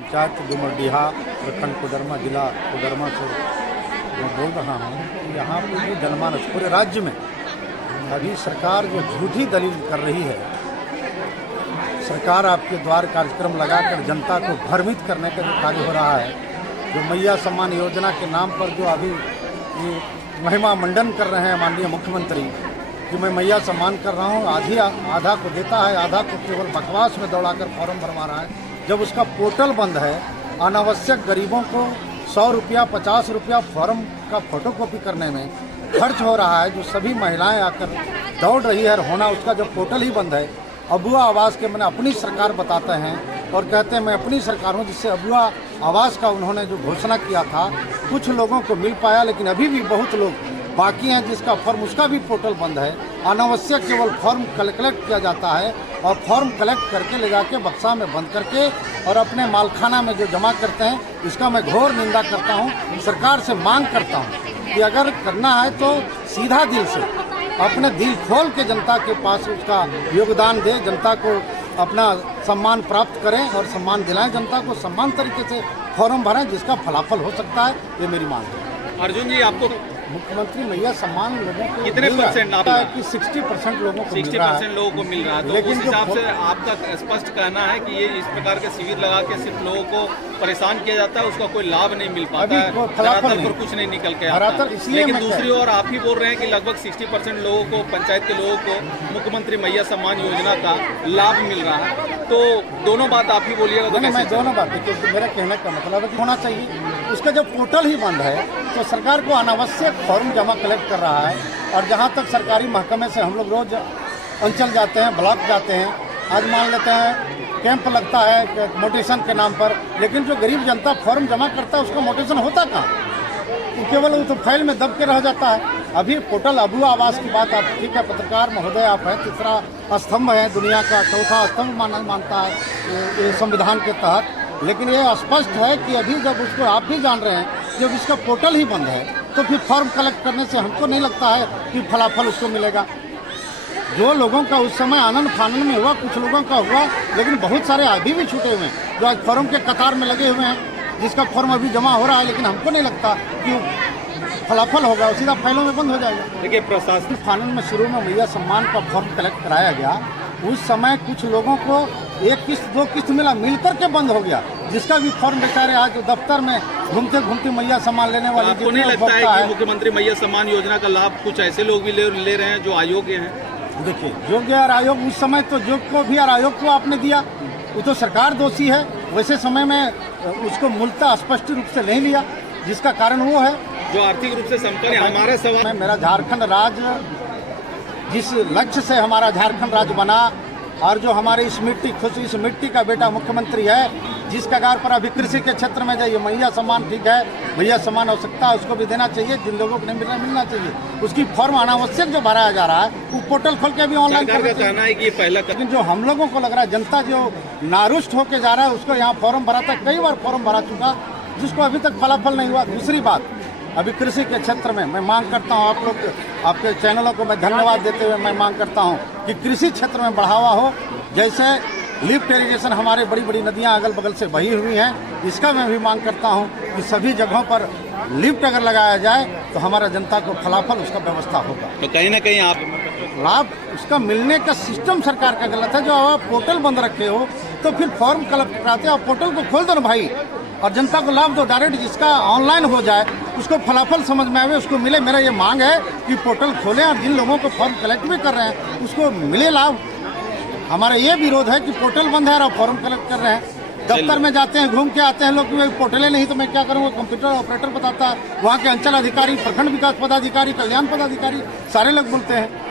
पंचायत डुमरडीहा प्रखंड कोडरमा जिला कोडरमा से मैं बोल रहा हूँ कि यहाँ पर जो जनमानस पूरे राज्य में अभी सरकार जो झूठी दलील कर रही है, सरकार आपके द्वार कार्यक्रम लगाकर जनता को भ्रमित करने का जो कार्य हो रहा है, जो मैया सम्मान योजना के नाम पर जो अभी ये महिमा मंडन कर रहे हैं माननीय मुख्यमंत्री कि मैं मैया सम्मान कर रहा हूँ, आधा को देता है, आधा को केवल बकवास में दौड़ाकर फॉर्म भरवा रहा है। जब उसका पोर्टल बंद है, अनावश्यक गरीबों को 100 रुपया 50 रुपया फॉर्म का फोटोकॉपी करने में खर्च हो रहा है, जो सभी महिलाएं आकर दौड़ रही है होना, उसका जब पोर्टल ही बंद है। अबुआ आवास के मैंने अपनी सरकार बताते हैं और कहते हैं मैं अपनी सरकार हूँ, जिससे अबुआ आवास का उन्होंने जो घोषणा किया था कुछ लोगों को मिल पाया, लेकिन अभी भी बहुत लोग बाकी हैं जिसका फॉर्म, उसका भी पोर्टल बंद है। अनावश्यक केवल फॉर्म कलेक्ट किया जाता है और फॉर्म कलेक्ट करके ले जाके बक्सा में बंद करके और अपने मालखाना में जो जमा करते हैं, इसका मैं घोर निंदा करता हूँ। सरकार से मांग करता हूँ कि अगर करना है तो सीधा दिल से अपने दिल खोल के जनता के पास उसका योगदान दे, जनता को अपना सम्मान प्राप्त करें और सम्मान दिलाएं, जनता को सम्मान तरीके से फॉर्म भरें, जिसका फलाफल हो सकता है। ये मेरी मांग है। अर्जुन जी, आपको मुख्यमंत्री मैया सम्मान लोगों को कितने परसेंट आता है कि 60% लोगों को 60% लोगों को मिल रहा है, तो लेकिन उस हिसाब से आपका स्पष्ट कहना है कि ये इस प्रकार के शिविर लगा के सिर्फ लोगों को परेशान किया जाता है, उसका कोई लाभ नहीं मिल पाता है, धरातल पर कुछ नहीं निकल के आता है। लेकिन दूसरी ओर आप ही बोल रहे हैं कि लगभग 60% लोगों को, पंचायत के लोगों को मुख्यमंत्री मैया सम्मान योजना का लाभ मिल रहा है, तो दोनों बात आप ही बोलिएगा। मैं दोनों बात देखिए, मेरा कहने का मतलब है कि होना चाहिए। उसका जब पोर्टल ही बंद है तो सरकार को अनावश्यक फॉर्म जमा कलेक्ट कर रहा है। और जहाँ तक सरकारी महकमे से हम लोग रोज अंचल जाते हैं, ब्लॉक जाते हैं, आज मान लेते हैं कैंप लगता है मोटेशन के नाम पर, लेकिन जो गरीब जनता फॉर्म जमा करता है उसका मोटेशन होता कहाँ? केवल वो तो फाइल में दब के रह जाता है। अभी पोर्टल अबुआ आवास की बात, आप ठीक है, पत्रकार महोदय आप हैं, तीसरा स्तंभ है दुनिया का, चौथा स्तंभ मानता है संविधान के तहत, लेकिन ये स्पष्ट है कि अभी जब उसको आप भी जान रहे हैं, जब इसका पोर्टल ही बंद है तो फिर फॉर्म कलेक्ट करने से हमको नहीं लगता है कि फलाफल उसको मिलेगा। जो लोगों का उस समय आनंद फानंद में हुआ, कुछ लोगों का हुआ, लेकिन बहुत सारे अभी भी छूटे हुए हैं जो आज फॉर्म के कतार में लगे हुए हैं, जिसका फॉर्म अभी जमा हो रहा है, लेकिन हमको नहीं लगता कि फलाफल होगा, सीधा फाइलों में बंद हो जाएगा। देखिए, प्रशासन फानंद में शुरू में मैया सम्मान का फॉर्म कलेक्ट कराया गया, उस समय कुछ लोगों को 1 किस्त 2 किस्त मिला, मिलकर के बंद हो गया, जिसका भी फॉर्म बेचारे आज दफ्तर में घूमते घूमते मैया सम्मान लेने वाले। आपको नहीं लगता है कि मुख्यमंत्री मैया सम्मान योजना का लाभ कुछ ऐसे लोग भी ले रहे हैं जो अयोग्य हैं? देखिए, योग्य और अयोग्य, उस समय तो योग्य को भी और अयोग्य को आपने दिया, वो तो सरकार दोषी है। वैसे समय में उसको मूलतः स्पष्ट रूप से नहीं लिया, जिसका कारण वो है जो आर्थिक रूप से संपन्न है। हमारा सवाल, मेरा झारखंड राज्य, जिस लक्ष्य से हमारा झारखंड राज्य बना और जो हमारे इस मिट्टी का बेटा मुख्यमंत्री है, जिस कगार पर अभी कृषि के क्षेत्र में जाइए, मैया सम्मान ठीक है, मैया सम्मान आवश्यकता है, उसको भी देना चाहिए, जिन लोगों को नहीं मिल रहा मिलना चाहिए। उसकी फॉर्म अनावश्यक जो भराया जा रहा है वो पोर्टल खोल के भी ऑनलाइन कहना है कि ये पहला, लेकिन जो हम लोगों को लग रहा है, जनता जो नारुष्ट होके जा रहा है, उसको यहाँ फॉर्म भरा था, कई बार फॉर्म भरा चुका, जिसको अभी तक फलाफल नहीं हुआ। दूसरी बात, अभी कृषि के क्षेत्र में मैं मांग करता हूं, आप लोग आपके चैनलों को मैं धन्यवाद देते हुए मैं मांग करता हूं कि कृषि क्षेत्र में बढ़ावा हो। जैसे लिफ्ट इरिगेशन, हमारे बड़ी बड़ी नदियां अगल बगल से बही हुई हैं, इसका मैं भी मांग करता हूं कि सभी जगहों पर लिफ्ट अगर लगाया जाए तो हमारा जनता को फलाफल उसका व्यवस्था होगा। तो कहीं ना कहीं आप लाभ उसका मिलने का सिस्टम सरकार का गलत है। जो आप पोर्टल बंद रखे हो तो फिर फॉर्म कलेक्ट कराते हो, पोर्टल को खोल दो ना भाई, और जनता को लाभ दो डायरेक्ट, जिसका ऑनलाइन हो जाए, उसको फलाफल समझ में आवे, उसको मिले। मेरा ये मांग है कि पोर्टल खोलें और जिन लोगों को फॉर्म कलेक्ट भी कर रहे हैं उसको मिले लाभ। हमारा ये विरोध है कि पोर्टल बंद है और फॉर्म कलेक्ट कर रहे हैं। दफ्तर में जाते हैं, घूम के आते हैं लोग, पोर्टल नहीं तो मैं क्या करूँगा, कंप्यूटर ऑपरेटर बताता है, वहाँ के अंचल अधिकारी, प्रखंड विकास पदाधिकारी, कल्याण पदाधिकारी, सारे लोग बोलते हैं।